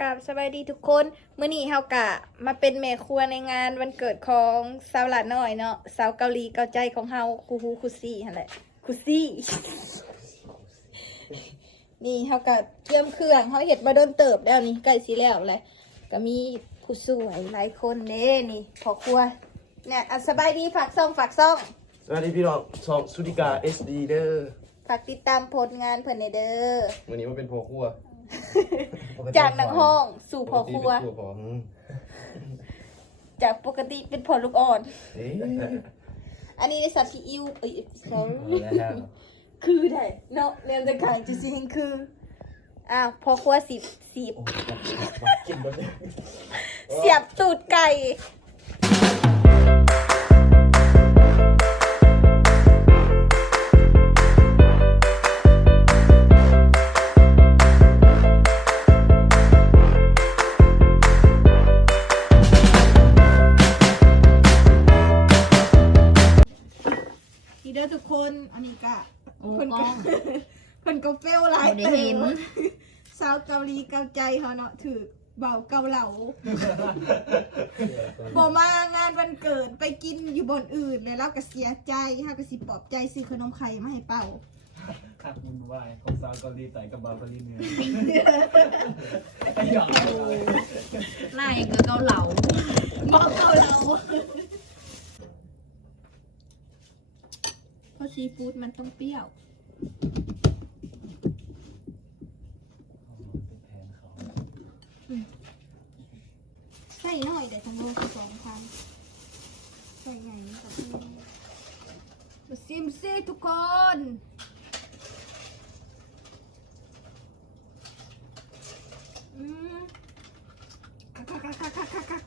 กราบสบายดีทุกคนมื้อนี้เฮากะมาเป็นแม่ครัวในงานวันเกิดของสาวหลานน้อยเนาะสาวเกาหลีเกาใจของเฮาคูฮูคุซี่หั่นแหละคุซี่ นี่เฮากะเตรียมเครื่องเฮาเฮ็ดมาโดนเติบแล้วนี่ใกล้สิแล้วแหละก็มีผู้สวยหลายคนเด้นี่พ่อครัวเนี่ยสบายดีฝากซ่องสวัสดีพี่น้องช่องสุดิกา SD เด้อ ฝากติดตามผลงานเพิ่นเด้อ วันนี้มาเป็นพ่อครัว จากหนังห้องสู่พ่อครัว ปกติเป็นพ่อ จากปกติเป็นพ่อลูกอ่อน เอ๊ะ อันนี้สัตว์ซีอิ๊วsorry เอาแล้ว คือได้เนาะเรียนจะขายจริงๆคือพอครัวสิบ กินบนเนี่ย เสียบตูดไก่นี่เด้อทุกคนอันนี้ก็คนก็คนก็เฟลไลน์เต็มสาวเกาหลีเกาใจเขาเนาะถือเบาเกาเหลาบอมางานวันเกิดไปกินอยู่บนอื่นเลยแล้วก็เสียใจค่ะก็สิปลอบใจซื้อขนมไข่มาให้เป่า หักมุนวายของสาวเกาหลีใส่กับบาเกาหลีเหนือไปหยอก ไล่กับเกาเหลา บอกเกาเหลาเพราะซีฟู้ดมันต้องเปรี้ยวใส่หน่อยแต่ทั้งโล2,000ใส่ไงกับพี่มาซิมซิทุกคน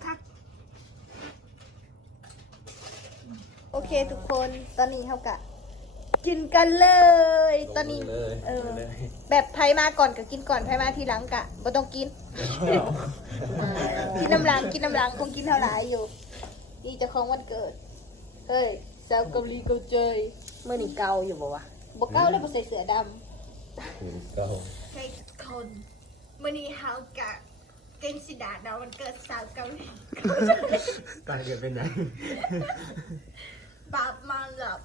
คักโอเคทุกคนตอนนี้เขากะกินกันเลยตอนนี้แบบไผมาก่อนก็กินก่อนไผมาทีหลังกะบ่ต้องกิน กินน้ำหลังคงกินเท่าไหร่อยู่นี่เจะของวันเกิดเฮ้ยสาวเกาหลีเกาใจ เมื่อนี่เกาอยู่บ่วะ บ่เก้าเลยบ่ใส่เสื้อดำ เก้า ให้ทุกคนมื้อนี้เฮากะเก่งสิดาเนาะวันเกิดสาวเกาหลี ตายเกิดเป็นไง บาปมาหลับ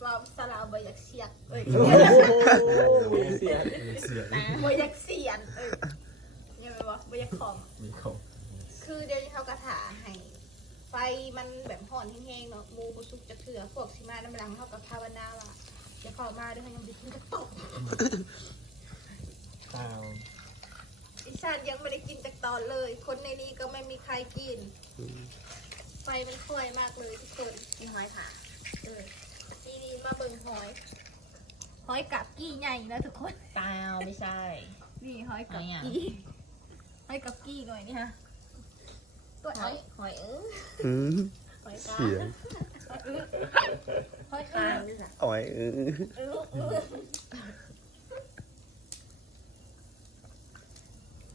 ปลอมสลาบ่อยากเสียกเอ้ย เสีย บ่อยากเสียนเอ้ยยังไงวะบ่อยากของ มีของ คือเดี๋ยวนี้เขากระถาให้ไฟมันแบบห่อนแห้งๆเนาะหมูบุสุกจะเถื่อพวกสิมาน้ำลังเขากับภาวนาว่าอย่าเข้ามาด้วยยังดิขึ้นกระตก ข้าว ดิฉันยังไม่ได้กินจากตอนเลย คนในนี้ก็ไม่มีใครกิน ไฟมันค่อยมากเลยทุกคน มีหอยขา ดีมาเบิ่งหอยกับกี้ใหญ่นะทุกคน เปล่าไม่ใช่ นี่หอยกับ หอยอะ กี้หอยกับกี้หน่อยนี่ฮะตัว ห ห อ อย ย หอยหอยปลา เสีย หอย ปลาด้วยจ้ะ อ๋อย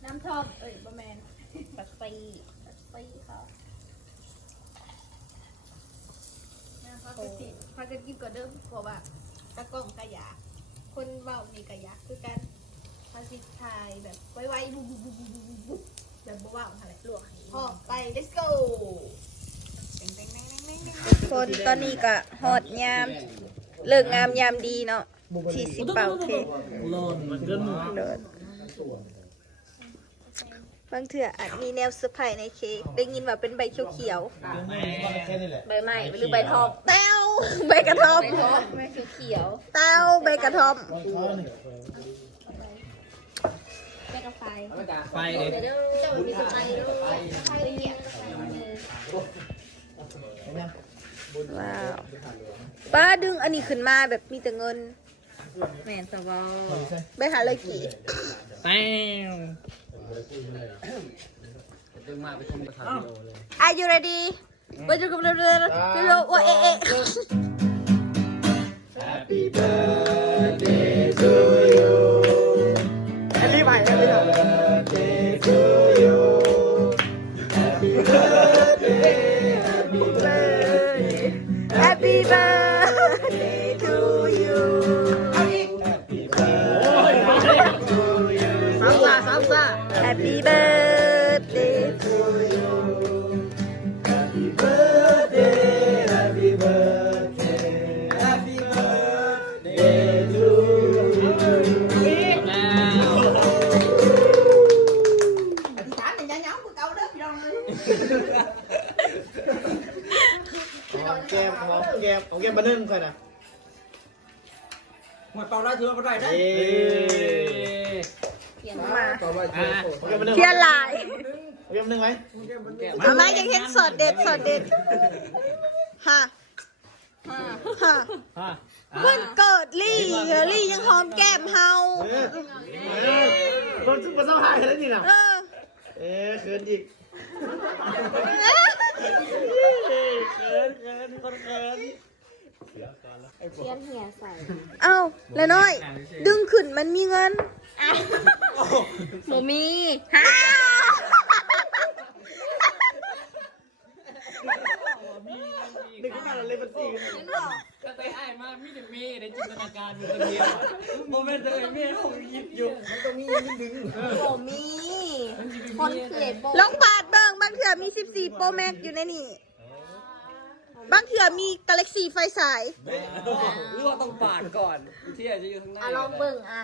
น้ำทอมบะแมน ปักปี ปีค่ะพากันกินก่อนเดิมเพราะว่าตะกล้องกะยาคนเบานี่กะยาคือกันพาสิทายแบบไวๆบุบแบบบ่ว่าอะไร ลวก พอไป let's go คนตอนนี้ก็หอดยามเลิกงามยามดีเนาะที่สิเป่าเค้ก โลนมันก็หนุน เดินบางเถื่ออาจมีแนวเซอร์ไพรส์ในเค้กได้ยินว่าเป็นใบเขียว ใบไม้หรือใบทอง ๆเต้าใบกระท่อม ใบเขียว เต้าใบกระท่อม ใบกระไฟ ไฟเลย เดี๋ยวเจ้ามีสไปด้วยไฟเกี่ยว ว้าวป้าดึงอันนี้ขึ้นมาแบบมีแต่เงิน แม่นสวอ ไปหาเลยกี่ แป้ง Are you ready ไปดูกันเลยจะโลโอเอะ Happy birthday to you อันนี้ใหม่อันนี้ birthday to you Happy birthday Happy birthday Happy birthday to you Happy birthday to you Happy Happy birthday to you Happy birthday Happy birthday Happy birthday to you อธิษฐานในย้ำมึงเอาเด้อพี่น้องเลย หอมแก้มมานึ่งใครนะหมดเป่าได้ถือว่าได้ได้ เขียน มา หอมแก้มมานึ่ง เทียนหลาย หอมแก้มมานึ่งไหม เอามายังเห็นสดเด็ดสดเด็ดฮะฮะวันเกิดลี่ลี่ยังหอมแก้มเฮา คนซึ่งมาสบายแล้วนี่นะ เออ เขินอีกเขินคนเขิน เขียนเหี่ยใส่ เอ้าแล้วน้อย ดึงขึ้นมันมีเงิน หมูมี นึกขึ้นมาเลยมันสี่ ก็ไปอ้ายมามีแต่เมย์ในจินตนาการอยู่คนเดียวโมเมนต์เลยเมย์ผมหยิบอยู่ มันต้องมียังดึง หมูมีคนเขียนโบ ลองปาดเบิ่งบางเถื่อมี 14 Pro Max อยู่ในนี่ บางเถื่อมี Galaxy ไฟฉาย หรือว่าต้องปาดก่อนที่อาจจะอยู่ข้างใน ลองเบิ่งอ่ะ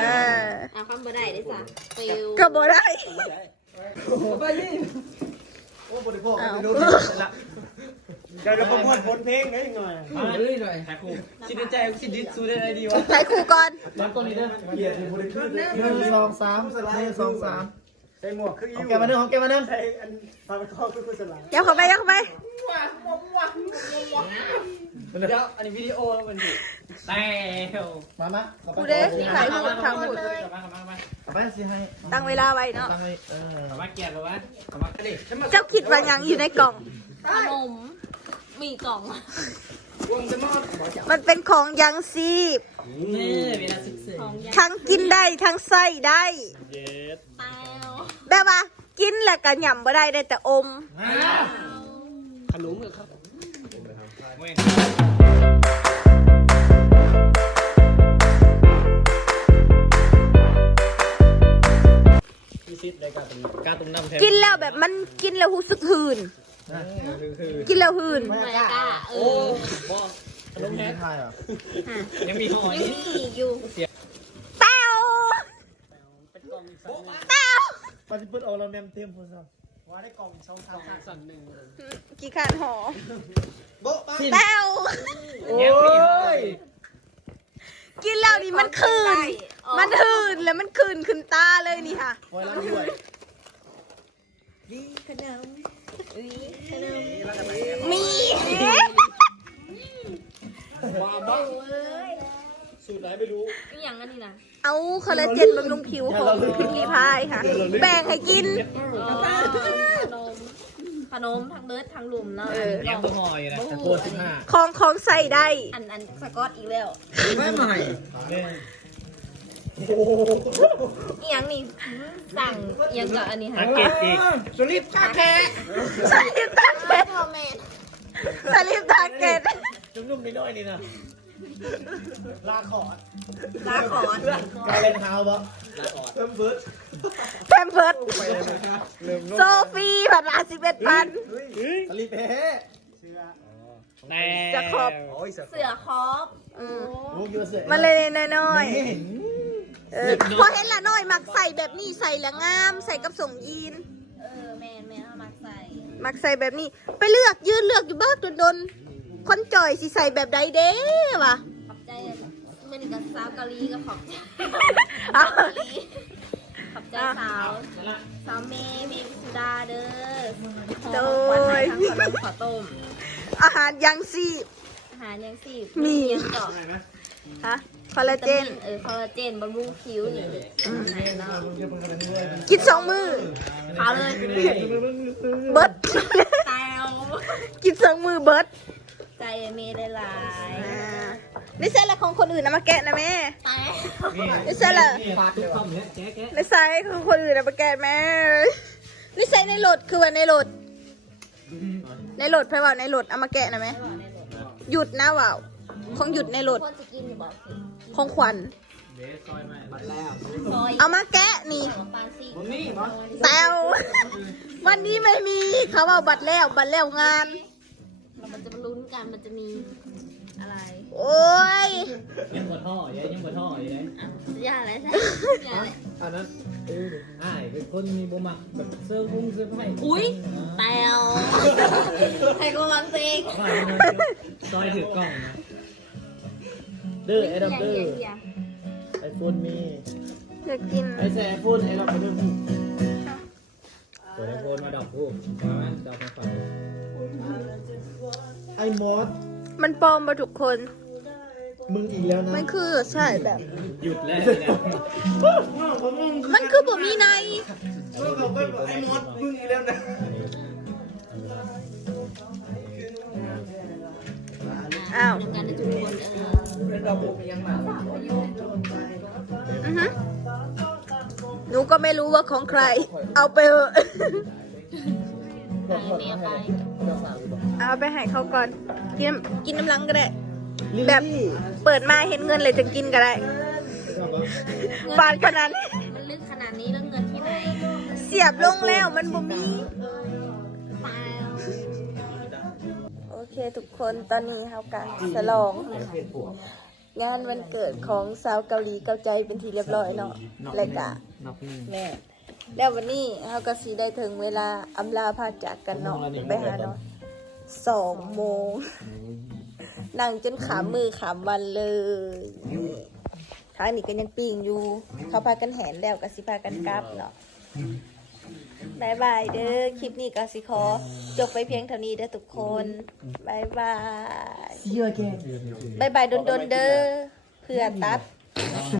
เออ คำบ่ได้ได้จ้ะฟิว ก็บ่ได้ ไปนี่ โอ้บริโภคไม่รู้ละเดี๋ยวจะประมวลผลเพลงได้ยังไง มาเลยหน่อยแท็กคู่คิดในใจคิดดิสู้ได้ไงดีวะ ใช้คู่ก่อน รับตัวนี้เด้อ เกียรติบริขึ้น 1 2 3ใส่หมวกคือของแกมานึ่งของแกมานึ่งใส่อันทำเป็นข้อคือคุณสลาย ยับเข้าไปยับเข้าไป เดี๋ยวอันนี้วิดีโอแล้วมันดิแต่ มา กูเด้ที่ขายหูทางหู เอาไปสิให้ ตั้งเวลาไว้เนาะ ตั้งไว้กลับมาเกียร์หรอวะกลับมาดิ เจ้าคิดว่าหยังอยู่ในกล่อง ขนมมีกล่อง มันเป็นของยังซีบ นี่เวลาศึกษา ของยา ทั้งกินได้ทั้งใส่ได้ แต้ว แบบว่ากินแล้วก็หย่ำบ่ได้ได้แต่อม ขนมเหรอครับพี่ซิดได้การตุ้มน้ำแทน กินแล้วแบบมันกินแล้วรู้สึกหืน กินแล้วหืน เมยากาโอ้บอกขนมแทน ไทยอ่ะ ยังมีห่อ ยัง นี้ มีอยู่ แต้ว เป็นกล่องสั่งหนึ่ง แต้ว ปฏิบัติเอาเราเนมเต็มพูดซ้ำว่าได้กล่องช่องทาง สั่งหนึ่ง กี่ขานหอ โบ๊ะป้า แต้ว โอ้ย กินแล้วนี่มันคืน มันหืนแล้วมันคืนขึ้นตาเลยนี่ค่ะ คอยล้างด้วย มี บ้าบ้าสูตรไหนไม่รู้ นี่อย่างอันนี้นะ เอาคอลลาเจนบำรุงผิวของพิมพ์รีพายค่ะ แบ่งให้กิน ขนมทั้งเบิร์ดทั้งหลุมเนาะ ยังตัวห่ออยู่นะตะโกน15ของใส่ได้ อันสกอตอีกแล้ว ไม่ใหม่ นี่อย่างนี่สั่งยังกับอันนี้ค่ะ นักเก็ตอีก สลิปชาแค่ สลิปทาเก็ตสลิปทาเก็ต นุ่มๆน้อยๆนี่นะลาขอด ลาขอน การเล่นเท้าปะเริ่มเบิร์ด แพมเพิร์ดโซฟีผัดมา11,000 สลิปเฮ้ แต่ จะขอบ เสือคอป ลูกยูเซ่ มาเลยน้อยๆพอเห็นละน้อยมักใส่แบบนี้ใส่แล้วงามใส่กับส่งยีน แมนเขามักใส่ มักใส่แบบนี้ ไปเลือกยืนเลือกอยู่บ้างดนๆคนจ่อยสิใส่แบบใดเด้วะ ขอบใจเมื่อนี้กับสาวเกาหลีก็ขอบใจ เอา ขอบใจสาวเมย์มีสุดาเด้อ โด วันไหน ย ทั้งขนมขอต้ม อาหารยังซีบ อาหารยังสิ มี ยังเกาะ ฮะคอลลาเจน คอลลาเจนบำรุงผิวนี่เนาะ กิน2 มื้อ เอาเลย เบิร์ด แต้ว กิน2 มื้อเบิร์ด ใจเมย์ได้หลาย นี่ใช่ละของคนอื่นนะมาแกะนะแม่ แต้ว นี่ใช่ละ ทุกคำเนี่ยแกะ นี่ใช่ของคนอื่นนะมาแกะแม่นี่ใช่ในรถคือว่าในรถไปว่าในรถเอามาแกะนะแม่หยุดนะว่าวของหยุดในรถ คนจะกินอยู่บอกสิ ของขวัญ เดี๋ยวซอยมาบัด แล้ว ซอย เอามาแกะนี่ ปานซี มึงนี่มั้ง แตววันนี้ไม่มีเขาเอาบัตรแล้วงาน มันจะมาลุ้นกันมันจะมีอะไร โอ้ย ยังบ่ท่อยังบ่ท่ออยู่เลย อ่ะอย่าอะไรใช่อย่าอะไร อันนั้น อ้ายเป็นคนมีบ่มักแบบเสื้อพุ่งเสื้อไผ่ อุ้ยแตวใครก็วางเอง ว่าซอยถือกล้องนะเด้อไอ้ดำเด้อไอโฟนมี อยากกิน ไอแซ่ไอโฟนไอ้ดำไปเด้อตัวไอโฟนมาดอกพูมาไหมดอกไฟ ไอ้มอส มันปลอมมาทุกคน มึงอีกแล้วนะ มันคือใช่แบบ หยุดแล้ว มันคือบ่มีใน เขาไปบอกไอ้มอสมึงอีกแล้วนะ อ้าว หนึ่งกันนะทุกคนเป็นระบบยังหนา อือฮึหนูก็ไม่รู้ว่าของใคร เอาไปเถอะ หายเมียไป เอาไปให้เขาก่อน กินน้ำลังก็ได้ แบบเปิดมาเห็นเงินเลยจะกินก็ได้ฟาดขนาดนี้ มันลึกขนาดนี้แล้วเงินที่ไหน เสียบลงแล้วมันบ่มี แตว โอเคทุกคนตอนนี้เขากันฉลอง งานวันเกิดของสาวเกาหลีเกาใจเป็นทีเรียบร้อยเนาะและกะ นับหนึ่ง แม่แล้ววันนี้เขาก็สีได้ถึงเวลาอำลาพาจากกันเนาะไปหาเนาะ2 โมงนั่งจนขามมือขามวันเลยทางนี้ก็ยังปิ้งอยู่ เขาพากันแหนแล้วก็สิพากันกลับเนาะบายบายเด้อคลิปนี้ก็สิขอจบไปเพียงเท่านี้เด้อทุกคนบายบาย เชื่อแก บายบายโดนๆเด้อเพื่อตัด